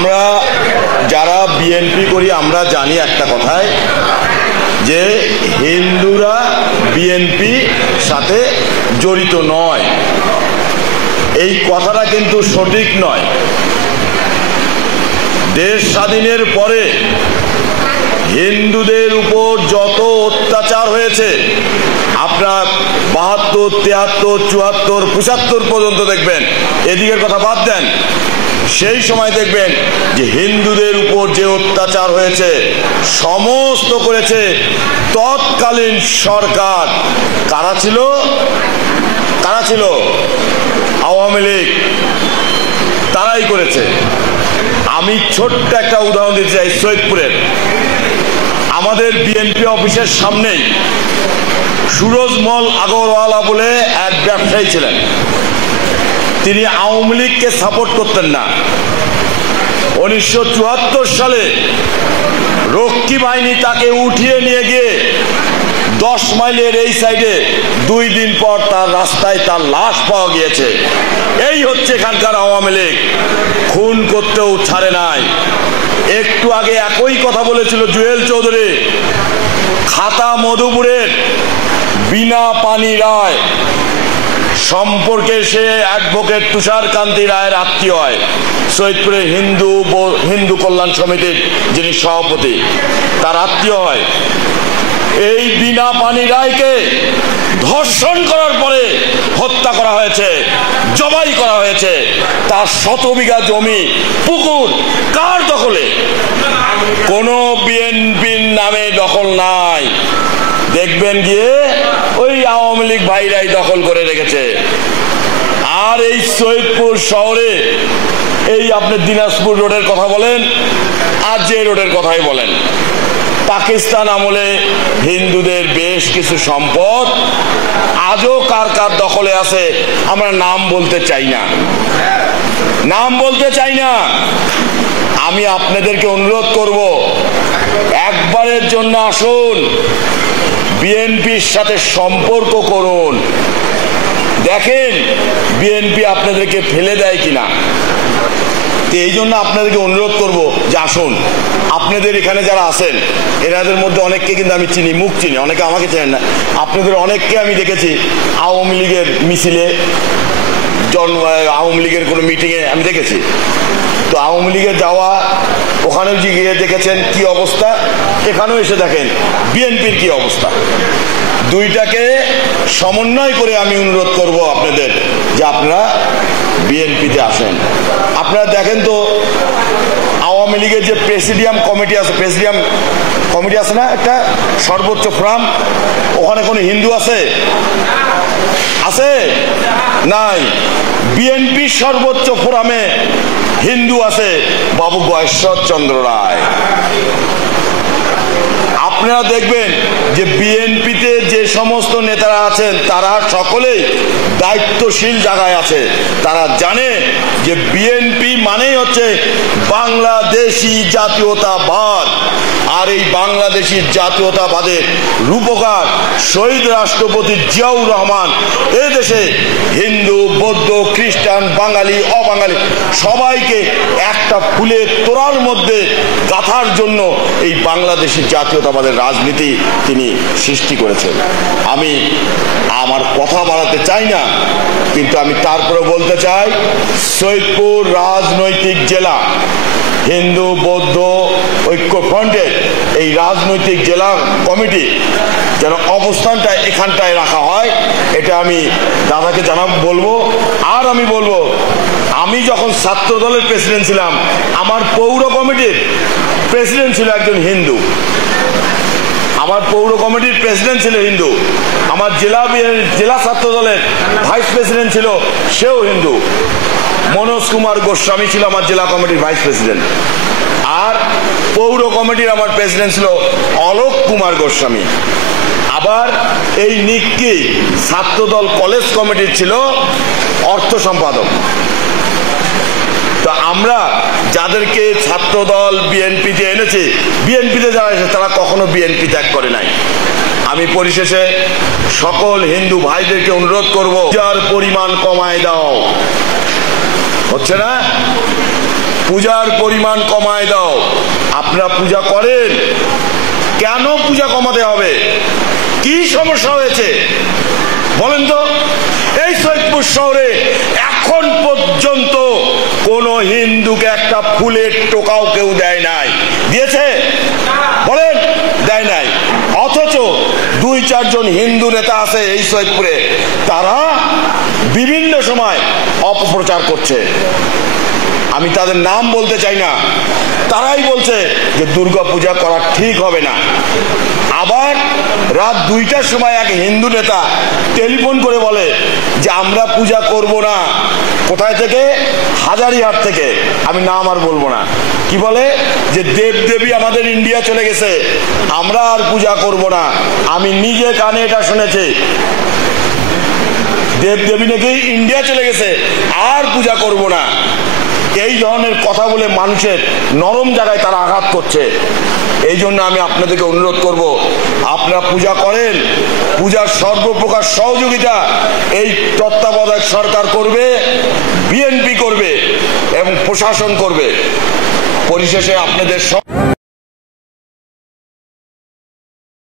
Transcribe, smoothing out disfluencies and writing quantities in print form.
আমরা যারা বিএনপি করি আমরা জানি একটা কথায় যে হিন্দুরা বিএনপি সাথে জড়িত নয়। এই কথাটা কিন্তু সঠিক নয়। দেশ স্বাধীনের পরে হিন্দুদের উপর যত অত্যাচার হয়েছে, আপনার ৭২, ৭৩, ৭৪, ৭৫ পর্যন্ত দেখবেন, এদিকের কথা বাদ দেন, সেই সময় দেখবেন যে হিন্দুদের উপর যে অত্যাচার হয়েছে সমস্ত করেছে তৎকালীন সরকার। কারা ছিল? আওয়ামী লীগ, তারাই করেছে। আমি ছোট্ট একটা উদাহরণ দিতে চাই। সৈয়দপুরের আমাদের বিএনপি অফিসের সামনেই সুরজমল আগরওয়ালা বলে এক ব্যবসায়ী ছিলেন। তিনি আওয়ামী লীগকে সাপোর্ট করতেন না। 1974 সালে রক্ষী বাহিনী তাকে উঠিয়ে নিয়ে গিয়ে 10 মাইলের এই সাইডে 2 দিন পর তার রাস্তায় তার লাশ পাওয়া গিয়েছে। এই হচ্ছে এখানকার আওয়ামী লীগ, খুন করতেও ছাড়ে নাই। একটু আগে একই কথা বলেছিল জুয়েল চৌধুরী। খাতা মধুপুরের বিনা পানি রায় সম্পর্কে সে অ্যাডভোকেট তুষার কান্তি রায়ের আত্মীয় হয়। সৈয়দপুরের হিন্দু কল্যাণ সমিতির যিনি সভাপতি, তার আত্মীয় হয়। এই বিনা পানি রায়কে ধর্ষণ করার পরে হত্যা করা হয়েছে, জবাই করা হয়েছে। তার 100 বিঘা জমি, পুকুর কার দখলে? কোন বিএনপির নামে দখল নাই। দেখবেন গিয়ে ওই আওয়ামী লীগ ভাইরাই দখল করে রেখেছে। আর এই সৈয়দপুর শহরে এই আপনি দিনাজপুর রোডের কথা বলেন আর যে রোডের কথাই বলেন, পাকিস্তান আমলে হিন্দুদের বেশ কিছু সম্পদ আজও কার কার দখলে আছে আমরা নাম বলতে চাই না। আমি আপনাদেরকে অনুরোধ করব, একবারের জন্য আসুন, বিএনপির সাথে সম্পর্ক করুন, দেখেন বিএনপি আপনাদেরকে ফেলে দেয় কিনা। এই জন্য আপনাদেরকে অনুরোধ করব যে আসুন, আপনাদের এখানে যারা আছেন এনাদের মধ্যে অনেককে কিন্তু আমি চিনি, মুখ চিনি, অনেকে আমাকে চেনেন না। আপনাদের অনেককে আমি দেখেছি আওয়ামী লীগের মিছিলে, আওয়ামী লীগের কোনো মিটিংয়ে আমি দেখেছি। তো আওয়ামী লীগের যাওয়া, ওখানেও গিয়ে দেখেছেন কি অবস্থা, এখানেও এসে দেখেন বিএনপির কি অবস্থা। দুইটাকে সমন্বয় করে আমি অনুরোধ করব আপনাদের যে আপনারা বিএনপিতে আসেন। আপনারা দেখেন তো আওয়ামী লীগের যে প্রেসিডিয়াম কমিটি আছে না, একটা সর্বোচ্চ ফোরাম, ওখানে কোনো হিন্দু আছে? নাই। বিএনপির সর্বোচ্চ ফোরামে হিন্দু আছে বাবু গয়েশ্বর চন্দ্র রায়। আপনারা দেখবেন যে বিএনপিতে যে সমস্ত নেতারা আছেন তারা সকলেই দায়িত্বশীল জায়গায় আছে। তারা জানে যে বিএনপি মানেই হচ্ছে বাংলাদেশি জাতীয়তাবাদ। আর এই বাংলাদেশি জাতীয়তাবাদের রূপকার শহীদ রাষ্ট্রপতি জিয়াউর রহমান এদেশে হিন্দু, বৌদ্ধ, খ্রিস্টান, বাঙালি, অবাঙালি সবাইকে একটা ফুলের তোড়ার মধ্যে গাঁথার জন্য এই বাংলাদেশি জাতীয়তাবাদের রাজনীতি তিনি সৃষ্টি করেছেন। আমি আমার কথা বাড়াতে চাই না, কিন্তু আমি তারপরে বলতে চাই, সৈয়দপুর রাজনৈতিক জেলা হিন্দু বৌদ্ধ ঐক্যফ্রন্টের এই রাজনৈতিক জেলা কমিটি যেন অবস্থানটা এখানটায় রাখা হয়, এটা আমি দাদাকে বলবো। আর আমি বলবো, আমি যখন ছাত্র দলের প্রেসিডেন্ট ছিলাম, আমার পৌর কমিটির প্রেসিডেন্ট ছিল একজন হিন্দু। আমার পৌর কমিটির প্রেসিডেন্ট ছিল হিন্দু। আমার জেলা ছাত্র দলের ভাইস প্রেসিডেন্ট ছিল, সেও হিন্দু। মনোজ কুমার গোস্বামী ছিল আমার জেলা কমিটির ভাইস প্রেসিডেন্ট। আর পৌর কমিটির আমার প্রেসিডেন্ট ছিল অলোক কুমার গোস্বামী। আবার এই নিক্কি ছাত্রদল কলেজ কমিটির ছিল অর্থ সম্পাদক। তো আমরা যাদেরকে ছাত্রদল বিএনপিতে এনেছি, বিএনপিতে যারা এসে তারা কখনো বিএনপি ত্যাগ করে নাই। আমি পরিশেষে সকল হিন্দু ভাইদেরকে অনুরোধ করব, যার পরিমাণ কমায় দাও, হচ্ছে না? পূজার পরিমাণ কমায় দাও। আপনারা পূজা করেন, কেন পূজা কমাতে হবে? কি সমস্যা হয়েছে বলেন তো? এই সৈয়দপুর শহরে এখন পর্যন্ত কোন হিন্দুকে একটা ফুলের টোকাও কেউ দেয় নাই। দিয়েছে? বলেন, দেয় নাই। অথচ 2-4 জন হিন্দু নেতা আছে এই সৈয়দপুরে, তারা বিভিন্ন সময় অপপ্রচার করছে। আমি তাদের নাম বলতে চাই না, তারাই বলছে যে দুর্গা পূজা করা ঠিক হবে না। আবার রাত 2টার সময় এক হিন্দু নেতা টেলিফোন করে বলে যে আমরা পূজা করব না। কোথায় থেকে? হাজারিহাট থেকে। আমি নাম আর বলবো না। কি বলে? যে দেবদেবী আমাদের ইন্ডিয়া চলে গেছে, আমরা আর পূজা করব না। আমি নিজে কানে এটা শুনেছি, দেবদেবী নাকি ইন্ডিয়া চলে গেছে, আর পূজা করব না। এই ধরনের কথা বলে মানুষের নরম জায়গায় তারা আঘাত করছে। এই জন্য আমি আপনাদেরকে অনুরোধ করব, আপনারা পূজা করেন, পূজার সর্বপ্রকার সহযোগিতা এই তত্ত্বাবধায়ক সরকার করবে, বিএনপি করবে এবং প্রশাসন করবে। পরিশেষে আপনাদের সব